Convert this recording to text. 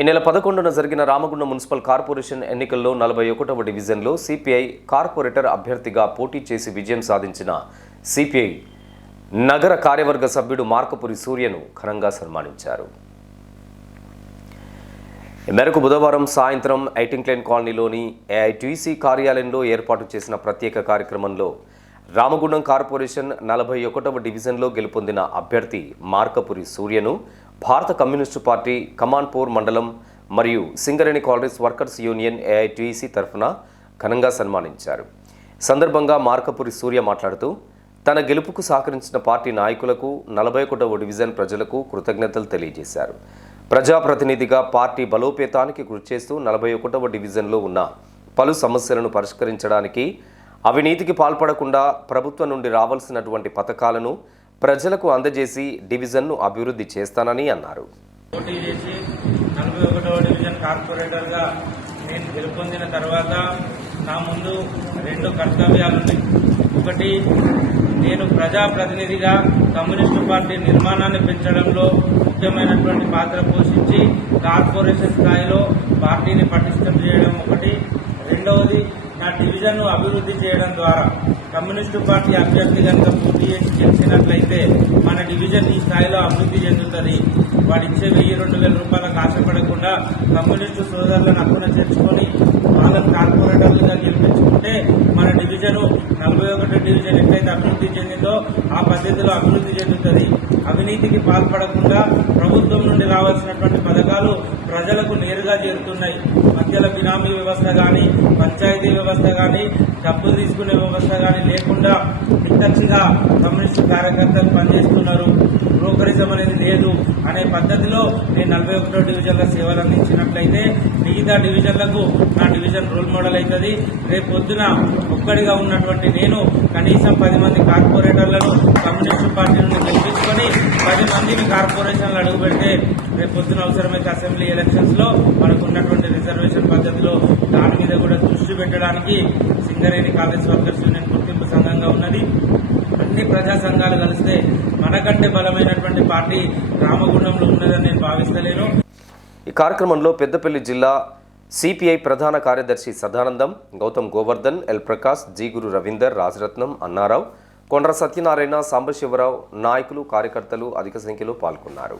ఈ నెల 11న జరిగిన రామగుండం మున్సిపల్ కార్పొరేషన్ ఎన్నికల్లో 41వ డివిజన్లో సిపిఐ కార్పొరేటర్ అభ్యర్థిగా పోటీ చేసి విజయం సాధించిన సిపిఐ నగర కార్యవర్గ సభ్యుడు మార్కపురి సూర్యను ఘనంగా సన్మానించారు. ఈ మేరకు బుధవారం సాయంత్రం ఐటింగ్లైన్ కాలనీలోని ఏఐటీసీ కార్యాలయంలో ఏర్పాటు చేసిన ప్రత్యేక కార్యక్రమంలో రామగుండం కార్పొరేషన్ 41వ డివిజన్లో గెలుపొందిన అభ్యర్థి మార్కపురి సూర్యను భారత కమ్యూనిస్టు పార్టీ కమాన్పూర్ మండలం మరియు Singareni collieries workers union AITC తరఫున ఘనంగా సన్మానించారు. సందర్భంగా మార్కపురి సూర్య మాట్లాడుతూ తన గెలుపుకు సహకరించిన పార్టీ నాయకులకు 41వ డివిజన్ ప్రజలకు కృతజ్ఞతలు తెలియజేశారు. ప్రజాప్రతినిధిగా పార్టీ బలోపేతానికి కృషి చేస్తూ 41వ డివిజన్లో ఉన్న పలు సమస్యలను పరిష్కరించడానికి, అవినీతికి పాల్పడకుండా ప్రభుత్వం నుండి రావాల్సినటువంటి పథకాలను ప్రజలకు అందజేసి డివిజన్ను అభివృద్ధి చేస్తానని అన్నారు. పోటీ చేసి 41వ డివిజన్ కార్పొరేటర్గా నేను గెలుపొందిన తర్వాత నా ముందు 2 కర్తవ్యాలున్నాయి. ఒకటి, నేను ప్రజాప్రతినిధిగా కమ్యూనిస్టు పార్టీ నిర్మాణాన్ని పెంచడంలో ముఖ్యమైనటువంటి పాత్ర పోషించి కార్పొరేషన్ స్థాయిలో పార్టీని పటిష్టం చేయడం ఒకటి. రెండవది, నా డివిజన్ను అభివృద్ధి చేయడం ద్వారా కమ్యూనిస్టు పార్టీ అభ్యర్థి కనుక పోటీ చేసి గెలిచినట్లయితే మన డివిజన్ ఈ స్థాయిలో అభివృద్ధి చెందుతుంది. వాడిచ్చే 1000-2000 రూపాయలకు ఆశపడకుండా కమ్యూనిస్టు సోదరులను హక్కున చేర్చుకొని వాళ్ళని కార్పొరేటర్లుగా గెలిపించుకుంటే మన డివిజను 41వ డివిజన్ ఎట్లయితే అభివృద్ధి చెందిందో ఆ పద్ధతిలో అభివృద్ధి చెందుతుంది. అవినీతికి పాల్పడకుండా ప్రభుత్వం నుండి రావాల్సినటువంటి పథకాలు ప్రజలకు నేరుగా చేరుతున్నాయి. మధ్యలో బినామీ వ్యవస్థ కానీ, పంచాయతీ వ్యవస్థ కానీ, డబ్బులు తీసుకునే వ్యవస్థ కానీ లేకుండా నిక్కచ్చిగా కమ్యూనిస్టు కార్యకర్తలు పనిచేస్తున్నారు. బ్రోకరిజం అనేది లేదు అనే పద్ధతిలో నేను 41వ డివిజన్లో సేవలు అందించినట్లయితే మిగతా డివిజన్లకు నా డివిజన్ రోల్ మోడల్ అవుతుంది. రేపు పొద్దున ఒక్కడిగా ఉన్నటువంటి నేను కనీసం 10 మంది కార్పొరేటర్లను కమ్యూనిస్టు పార్టీ నుండి గెలిపించుకొని 10 మందిని కార్పొరేషన్లు అడుగుపెడితే రేపు పొద్దున అవసరమైతే అసెంబ్లీ ఎలక్షన్స్ లో మనకు ఉన్నటువంటి రిజర్వేషన్ పద్ధతిలో దాని మీద కూడా దృష్టి పెట్టడానికి సింగరేణి కాలరీస్ వర్కర్స్ యూనియన్ గుర్తింపు సంఘంగా ఉన్నది. అన్ని ప్రజా సంఘాలు కలిస్తే మనకంటే బలమైనటువంటి పార్టీ రామగుండంలో ఉన్నదని నేను భావిస్తలేను. ఈ కార్యక్రమంలో పెద్దపల్లి జిల్లా సిపిఐ ప్రధాన కార్యదర్శి సదానందం, గౌతమ్ గోవర్ధన్, ఎల్ ప్రకాష్, జీగురు రవీందర్, రాజరత్నం, అన్నారావు, కొండ్ర సత్యనారాయణ, సాంబశివరావు, నాయకులు, కార్యకర్తలు అధిక సంఖ్యలో పాల్గొన్నారు.